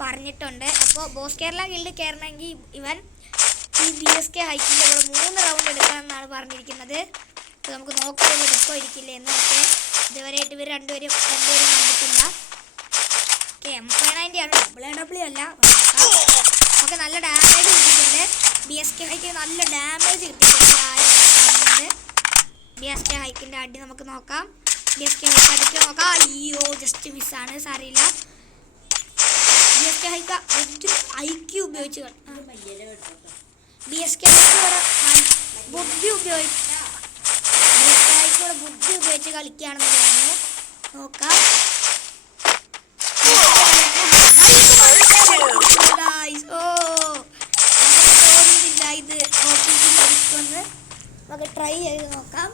പറഞ്ഞിട്ടുണ്ട്. അപ്പോൾ boss Kerala guild കയറണമെങ്കിൽ ഇവൻ ഈ BSK ഹൈക്കിൻ്റെ കൂടെ 3 റൗണ്ട് എടുക്കാമെന്നാണ് പറഞ്ഞിരിക്കുന്നത്. അപ്പോൾ നമുക്ക് നോക്കാം എടുക്കോ ഇരിക്കില്ല എന്നൊക്കെ. ഇതുവരെയായിട്ട് ഇവർ രണ്ടുപേരും കണ്ടിട്ടില്ല. ഓക്കെ, M590 ആണ്, WW അല്ല. ഓക്കെ, നല്ല ഡാമേജ് കിട്ടിയിട്ടുണ്ട്. BSK ഹൈക്ക് നല്ല ഡാമേജ് കിട്ടിയിട്ടുണ്ട്. BSK ഹൈക്കിൻ്റെ അടി നമുക്ക് നോക്കാം. BSK ഹൈക്ക് അടിച്ച് നോക്കാം. അയ്യോ, ജസ്റ്റ് മിസ്സാണ്, സാറിയില്ല. BSK ഹൈക്ക് IQ ഉപയോഗിച്ച് BSK ബുദ്ധി ഉപയോഗിച്ച് കളിക്കുകയാണെന്ന് തോന്നുന്നു. നോക്കാം. തോന്നുന്നില്ല ഇത് ഓഫീസിൽ നമുക്ക് ട്രൈ ചെയ്ത് നോക്കാം.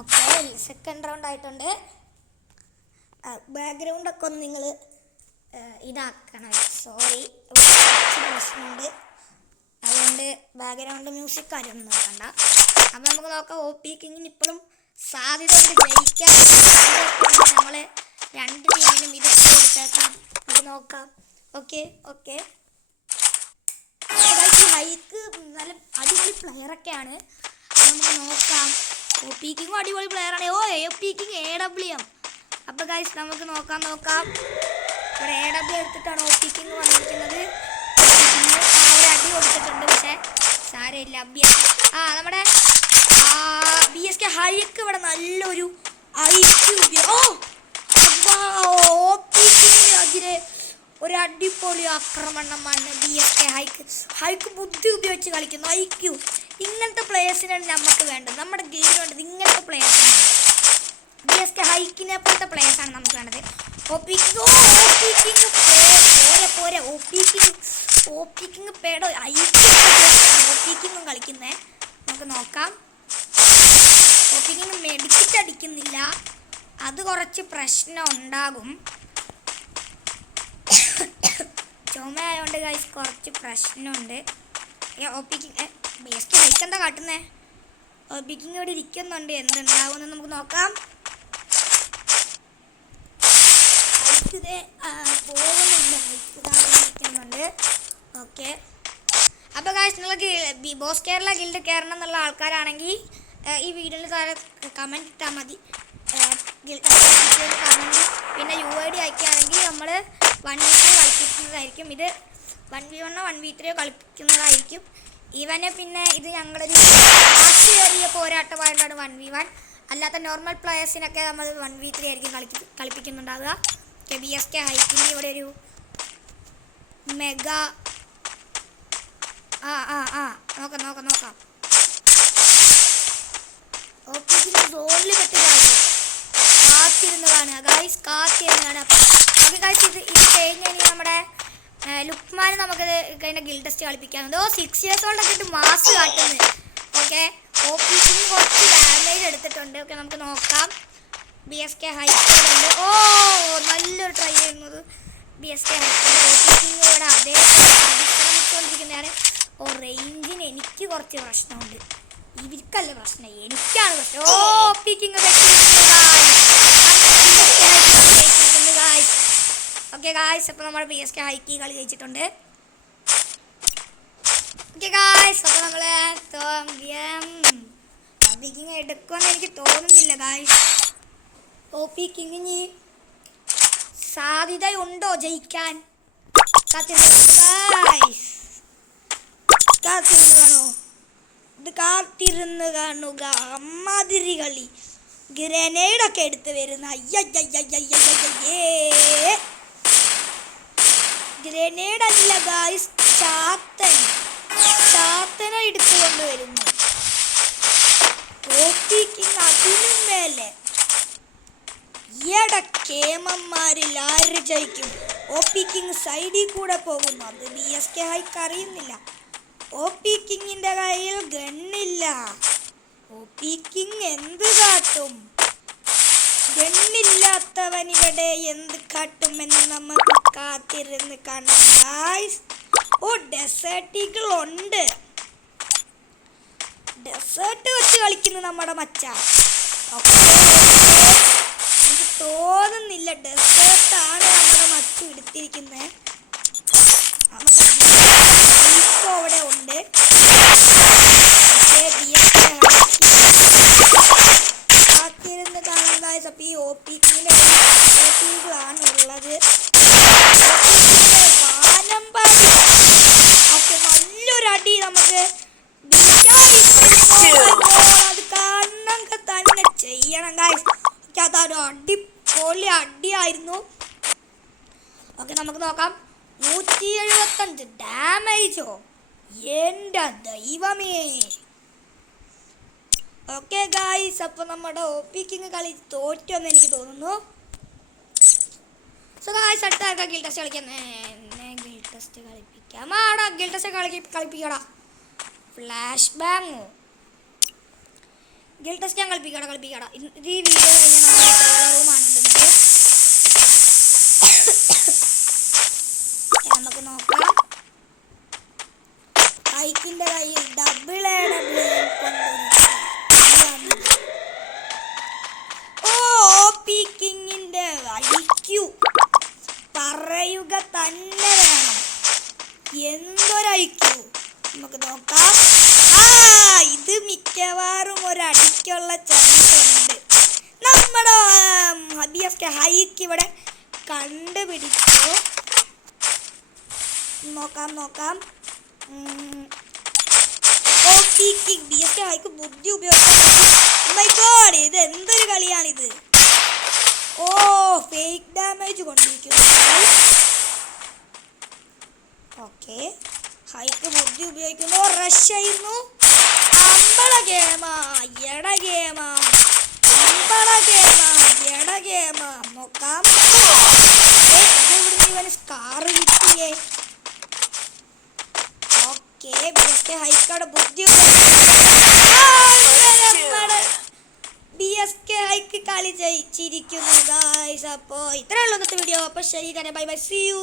ഓക്കെ, സെക്കൻഡ് റൗണ്ട് ആയിട്ടുണ്ട്. ബാക്ക്ഗ്രൗണ്ടൊക്കെ ഒന്ന് നിങ്ങൾ ഇതാക്കണം. സോറി, പ്രശ്നമുണ്ട്, അതുകൊണ്ട് ബാക്ക്ഗ്രൗണ്ട് മ്യൂസിക് കാര്യമൊന്നും നോക്കണ്ട. അപ്പം നമുക്ക് നോക്കാം. OP കിങ്ങിന് ഇപ്പോഴും സാധ്യത ഉണ്ട് ജയിക്കാൻ. നമ്മൾ 2 ടീമിനും ഇതൊക്കെ കൊടുത്തേക്കാം. നമുക്ക് നോക്കാം. ഓക്കെ ഹൈക്ക് നല്ല അടിപൊളി പ്ലെയറൊക്കെയാണ്. നമുക്ക് നോക്കാം. OP കിങ്ങും അടിപൊളി പ്ലെയറാണ്. OP king AWM. അപ്പോൾ ഗൈസ് നമുക്ക് നോക്കാം. ഇവിടെ AW എടുത്തിട്ടാണ് OP കിങ് വന്നിരിക്കുന്നത്. ഒരു അടി കൊടുത്തിട്ടുണ്ട്, പക്ഷേ സാരമില്ല. നമ്മുടെ BSK ഹൈക്ക് ഇവിടെ നല്ലൊരു IQ OP കിങ്ങിനെതിരെ ഒരു അടിപൊളി ആക്രമണമാണ് BSK ഹൈക്ക് ബുദ്ധി ഉപയോഗിച്ച് കളിക്കുന്നു. IQ ഇങ്ങനത്തെ പ്ലേയേഴ്സിനാണ് നമുക്ക് വേണ്ടത്. നമ്മുടെ ഗെയിം വേണ്ടത് ഇങ്ങനത്തെ പ്ലേയേഴ്സിനാണ്. BSK ഹൈക്കിനെ പോലത്തെ പ്ലേയേഴ്സാണ് നമുക്ക് വേണ്ടത്. OP കിങ് പേടോ OP കിങ്ങും കളിക്കുന്നേ. നമുക്ക് നോക്കാം. OP കിങ് മെഡിക്കറ്റ് അടിക്കുന്നില്ല, അത് കുറച്ച് പ്രശ്നം ഉണ്ടാകും. ചുമയായതുകൊണ്ട് ഗൈസ് കുറച്ച് പ്രശ്നമുണ്ട്. OP കിങ് BSK ഹൈക്ക് എന്താ കാട്ടുന്നേ? OP കിങ് ഇവിടെ ഇരിക്കുന്നുണ്ട്, എന്തുണ്ടാവുമെന്ന് നമുക്ക് നോക്കാം. പോകുന്നുണ്ട്. ഓക്കെ, അപ്പോൾ ഗൈസ് നിങ്ങൾക്ക് ബോസ് കേരള ഗിൽഡ് കയറണം എന്നുള്ള ആൾക്കാരാണെങ്കിൽ ഈ വീഡിയോയിൽ താഴെ കമൻറ്റ് ഇട്ടാൽ മതി. കമൻറ്റ് പിന്നെ UID അയക്കുകയാണെങ്കിൽ നമ്മൾ 1v3 കളിപ്പിക്കുന്നതായിരിക്കും. ഇത് 1v1 1v3 കളിപ്പിക്കുന്നതായിരിക്കും. ഇവനെ പിന്നെ ഇത് ഞങ്ങളുടെ ഒരു കയറിയ പോരാട്ടമായിട്ടാണ് 1v1. അല്ലാത്ത നോർമൽ പ്ലെയേഴ്സിനൊക്കെ നമ്മൾ 1v3 ആയിരിക്കും കളിപ്പിക്കുന്നുണ്ടാവുക. BSK ഹൈക്കിന് ഇവിടെ ഒരു മെഗാ നോക്കാം. OP കിങ് സോണിൽ പെട്ട് കാത്തിരുന്നതാണ് ഗൈസ്. ഓക്കെ ഗൈസ്, ഇത് കഴിഞ്ഞാൽ നമ്മുടെ ലുക്മാന് നമുക്കത് കഴിഞ്ഞ ഗിൽഡ് ടെസ്റ്റ് കളിപ്പിക്കാനുണ്ട്. 6 years old ഒക്കെ ഇട്ട് മാസ് കാട്ടുന്നത്. ഓക്കെ, OP കിങ് കുറച്ച് ഡാമേജ് എടുത്തിട്ടുണ്ട്. ഓക്കെ, നമുക്ക് നോക്കാം. BSK ഹൈക്കുണ്ട്. നല്ലൊരു ട്രൈ ചെയ്യുന്നത് BSK ഹൈക്കുണ്ട്. OP കിങ് ഇവിടെ അതേ പരിശ്രമിച്ചുകൊണ്ടിരിക്കുന്നതാണ്. റേഞ്ചിന് എനിക്ക് കുറച്ച് പ്രശ്നമുണ്ട്. ഇവർക്കല്ല പ്രശ്നം, എനിക്കാണ് പ്രശ്നം. OP കിങ് ഓക്കെ ഗായ്സ്, അപ്പോൾ നമ്മുടെ BSK ഹൈക്ക് കളി ജയിച്ചിട്ടുണ്ട്. ഓക്കെ ഗായ്സ്, അപ്പോൾ നമ്മൾ OP കിങ് എടുക്കുമെന്ന് എനിക്ക് തോന്നുന്നില്ല ഗായ്സ്. OP കിങ്ങിന് സാധ്യതയുണ്ടോ ജയിക്കാൻ? കാത്തിരുന്ന് കാണുക. അമ്മാതിരി കളി, ഗ്രനേഡൊക്കെ എടുത്ത് വരുന്ന. ഗ്രനേഡല്ല ഗായ്സ്, ചാത്തനെ എടുത്തുകൊണ്ട് വരുന്നു. OP കിങ് അതിനും മേലെ. കേമന്മാരിൽ ആര് ജയിക്കും? OP കിങ് സൈഡിൽ കൂടെ പോകുന്നു. അത് BSK ഹൈക്ക് അറിയുന്നില്ല. OP കിങ്ങിന്റെ കയ്യിൽ ഗണ്ണില്ല. OP കിങ് എന്ത് കാട്ടും? ഗണ്ണില്ലാത്തവൻ ഇവിടെ എന്ത് കാട്ടുമെന്ന് നമുക്ക് കാത്തിരുന്ന് കാണാം ഗായ്സ്. ഡെസേർട്ടുകളുണ്ട്. ഡെസേർട്ട് വെച്ച് കളിക്കുന്നു നമ്മുടെ മച്ച. എനിക്ക് തോന്നുന്നില്ല. ഡെസേർട്ടാണ് നമ്മുടെ മച്ചു എടുത്തിരിക്കുന്നത്. അവിടെ ഉണ്ട്. കാത്തിരുന്ന് കാണാൻ ഗൈസ്. അപ്പോൾ ഈ OPക്കിൻ്റെ ആണ് ഉള്ളത്. വാനമ്പാടി. ഓക്കെ, നല്ലൊരു അടി നമുക്ക് അത് കാണൊക്കെ തന്നെ ചെയ്യണം ഗൈസ്. ഓക്കെ, അതൊരു അടിപൊളി അടിയായിരുന്നു. ഓക്കെ, നമുക്ക് നോക്കാം. 175 ഡാമേജോ, എൻ്റെ ദൈവമേ. ഓക്കെ ഗൈസ്, അപ്പോൾ നമ്മുടെ OPക്കിങ് കളി തോറ്റെന്ന് എനിക്ക് തോന്നുന്നു. സോ ഗൈസ്, അടുത്ത ഗിൽ ടെസ്റ്റ് കളിക്കാം. ഗിൽ ടെസ്റ്റ് കളിപ്പിക്കാം. ആടാ, ഗിൽ ടെസ്റ്റ് കളിപ്പിക്കടാ. ഫ്ലാഷ് ബാങ്ങോ? ഗിൽ ടെസ്റ്റ് ഞാൻ കളിപ്പിക്കടാ. ഈ വീഡിയോ കഴിഞ്ഞാൽ നമ്മൾ റൂമാണ് ഇടുന്നത്. നമുക്ക് നോക്കാം. ഹൈക്കിൻ്റെ കയ്യിൽ ഡബിൾ OPക്കിങ്ങിൻ്റെ IQ പറയുക തന്നെ വേണം. എന്തൊരു IQ. നമുക്ക് നോക്കാം. ഇത് മിക്കവാറും ഒരടിക്കുള്ള ചാൻസ് ഉണ്ട്. നമ്മുടെ BSK ഹൈക്ക് ഇവിടെ കണ്ടുപിടിച്ചു. നോക്കാം. OPക്ക് BSK ഹൈക്ക് ബുദ്ധി ഉപയോഗിക്കാൻ. ഇത് എന്തൊരു കളിയാണിത്. ഫേക്ക് ഡാമേജ് കൊണ്ടിരിക്കുന്നു. ഓക്കെ, ഹൈക്ക് ബുദ്ധി ഉപയോഗിക്കുന്നു. റഷ് ചെയ്യുന്നു. അമ്പള ഗേമാ. നോക്കാം. ഇവന് സ്കാറ് കിട്ടിയേ. ഓക്കെ, BSK ഹൈക്കയുടെ ബുദ്ധി BSK ഹൈക്ക് കളി ജയിച്ചിരിക്കുന്നു ഗൈസ്. അപ്പോൾ ഇത്രയുള്ള ഇന്നത്തെ വീഡിയോ. അപ്പോൾ ശരി തന്നെ, ബൈ ബൈ, സീ യു.